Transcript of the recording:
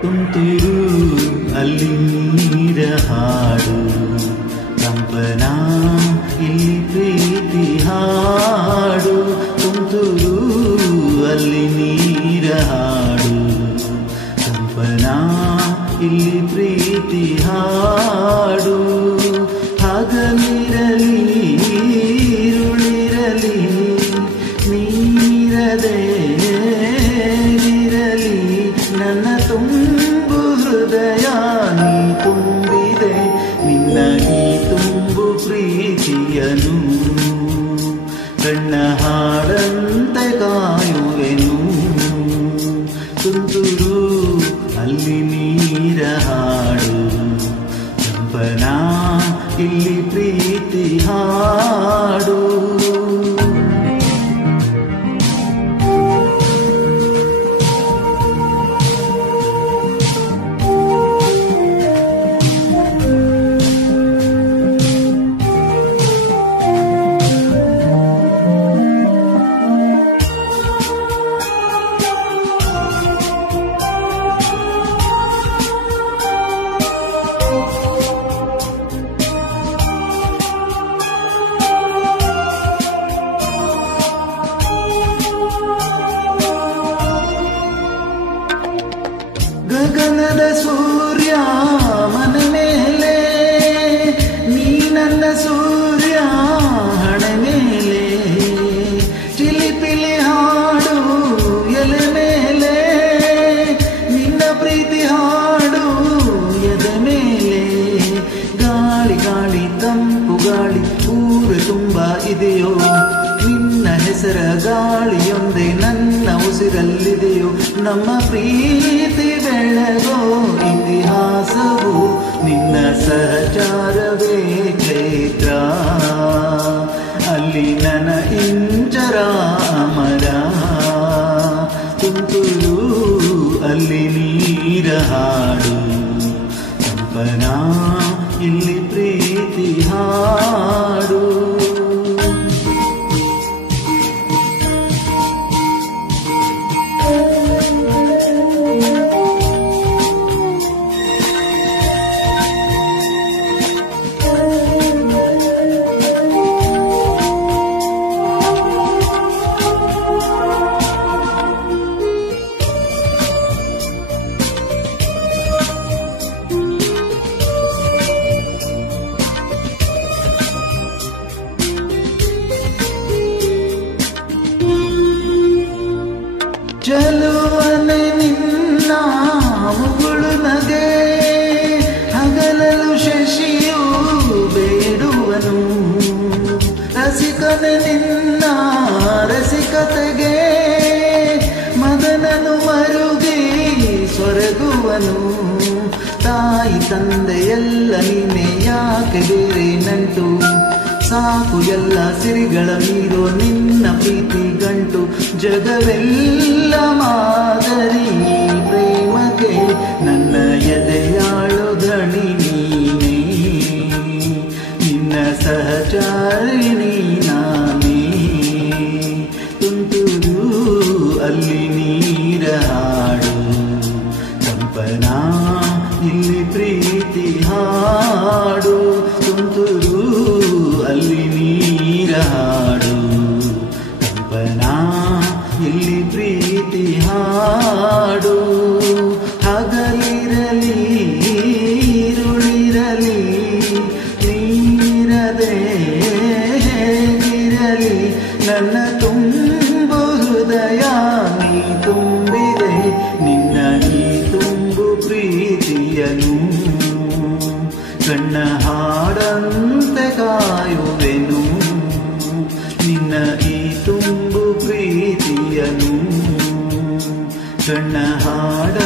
ತುಂತುರು ಅಲ್ಲಿ ನೀರ ಹಾಡು ಕಂಪನ ಇಲ್ಲಿ ಪ್ರೀತಿ ಹಾಡು ತುಂತುರು ಅಲ್ಲಿ ನೀರ ಹಾಡು ಕಂಪನ ಇಲ್ಲಿ ಪ್ರೀತಿ ಹಾಡು ಹಗಲಿರಲಿ ഇരുളിರಲಿ ನೀರದೇ ಇರಲಿ ನನ್ನ ತುಂಬು ಹೃದಯ ನೀ ತುಂಬಿದೆ ನಿನ್ನ ಈ ತುಂಬು ಪ್ರೀತಿಯನು ಕಣ್ಣ ಹಾಡಂತೆ ಕಾಯುವೆನು ತುಂತುರು ಅಲ್ಲಿ ನೀರ ಹಾಡು ಕಂಪನ ಇಲ್ಲಿ ಪ್ರೀತಿ ಹಾಡು ಗಗನದ ಸೂರ್ಯ ಮನ ಮೇಲೆ ನೀ ನನ್ನ ಸೂರ್ಯ ಹಣೆ ಮೇಲೆ ಚಿಲಿಪಿಲಿ ಹಾಡು ಎಲೆ ಮೇಲೆ ನಿನ್ನ ಪ್ರೀತಿ ಹಾಡು ಎದೆ ಮೇಲೆ ಗಾಳಿ ಗಾಳಿ ತಂಪು ಗಾಳಿ ಊರು ತುಂಬ ಇದೆಯೋ ನಿನ್ನ ಹೆಸರ ಗಾಳಿಯೊಂದೇ ನನ್ನ ಉಸಿರಲ್ಲಿದೆಯೋ ನಮ್ಮ ಪ್ರೀತಿ ಬೆಳಗೋ ಇತಿಹಾಸವು ನಿನ್ನ ಸಹಚಾರವೇ ಚೈತ್ರ ಅಲ್ಲಿ ನನ್ನ ಇಂಚರ ಅಮರ ತುಂತುರು ಅಲ್ಲಿ ನೀರ ಹಾಡು ಕಂಪನ ಇಲ್ಲಿ ಪ್ರೀತಿ ಹಾಡು ಚಲುವನೆ ನಿನ್ನ ಮುಗುಳು ನಗೆ ಹಗಲಲು ಶಶಿಯು ಬೇಡುವನು ರಸಿಕನೆ ನಿನ್ನ ರಸಿಕತೆಗೆ ಮದನನು ಮರುಗಿ ಸೊರಗುವನು ತಾಯಿ ತಂದೆಯೆಲ್ಲ ನೀನೆ ಯಾಕೆ ಬೇರೆ ನಂಟು ಸಾಕು ಎಲ್ಲ ಸಿರಿಗಳ ಮೀರೋ ನಿನ್ನ ಪ್ರೀತಿ ಗಂಟು ಜಗವೆಲ್ಲ ಮಾದರಿ ಪ್ರೇಮಕ್ಕೆ ನನ್ನ ಎದೆಯಾಳು ಧಣಿ ನೀನೇ ನಿನ್ನ ಸಹಚಾರಿಣಿ ನಾನೇ ತುಂತುರು ಅಲ್ಲಿ ನೀರ ಹಾಡು ಕಂಪನ ಇಲ್ಲಿ ಪ್ರೀತಿ ಹಾಡು ತುಂತುರು ಅಲ್ಲಿ ನೀರ ಹಾಡು ಕಂಪನ ಇಲ್ಲಿ ಪ್ರೀತಿ ಹಾಡು ಹಗಲಿರಲಿ ഇരുಳಿರಲಿ ನೀರದೇ ಇರಲಿ ನನ್ನ ತುಂಬು ಹೃದಯ ನೀ ತುಂಬಿದೆ ನಿನ್ನ ಈ ತುಂಬು ಪ್ರೀತಿಯನು ಕಣ್ಣ ಹಾಡಂತೆ ಕಾಯುವೆನು ನಿನ್ನ ಈ ತುಂಬು ಪ್ರೀತಿಯನು ಕಣ್ಣ ಹಾಡ